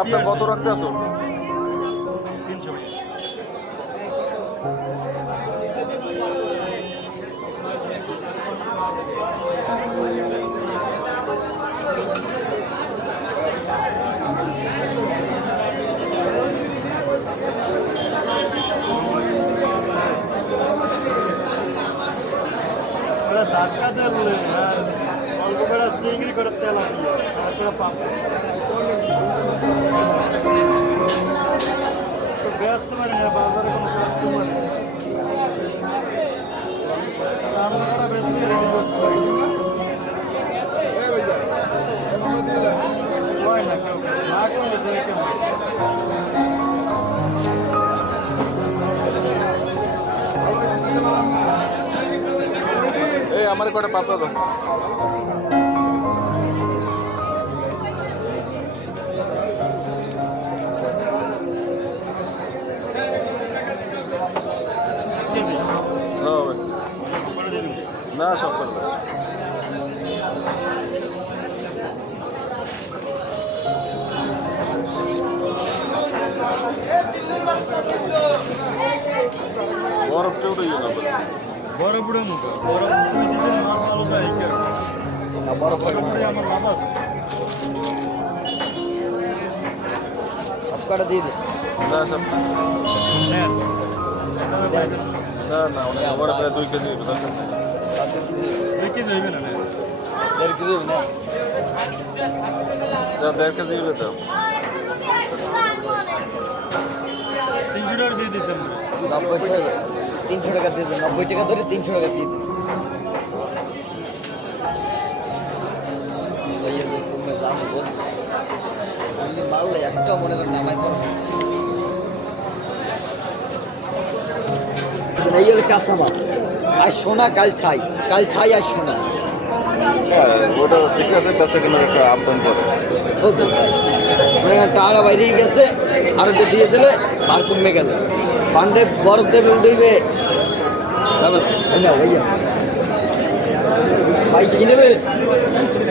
আপনার কত রাখতে আসুন? 300 ধাক্কা দিলে আর অল্প করে চিংড়ি করে তেল আছে তারপরে পাম্প ব্যস্ত পারি না বাজারে কোনো কাস্টমার আমরা বেশি হয় না কেউ না করলে দেখে এই আমার কটা পাতা দাও। না সব করবে বরফ চৌড়ে গেল বড় বুড়ো মুখো বড় তুই যদি মাছ ভালো পাই কে বড় আমার লাভ আছে সবকটা দিয়ে দিন। না সব নেন না না অনেক আমার প্রায় 2 কেজি হবে দরকার নেই। দেখি যাইবে না 1.5 কেজি হবে না? যা 1.5 কেজি হলে দাও। 300 টাকা দিয়ে দিছি আমরা 90 টাকা 300 টাকা দিয়ে দিন। 90 টাকা ধরে 300 টাকা দিয়ে দিস। ভাইয়া যে কমে দাম বল আমি মারলে একটা মনে কর নামাই পড়ে এই হলো কাঁচামাল। আর সোনা কাল ছাই আর সোনা হ্যাঁ ওটা ঠিক আছে কাছে কোনো একটা আপডাউন করে বুঝলেন মানে টাকা বাইরেই গেছে আর দিয়ে দিলে বার কমে গেল পান্ডে বরফ দেবে উঠেইবে ভাইয়া ভাই কি নেবে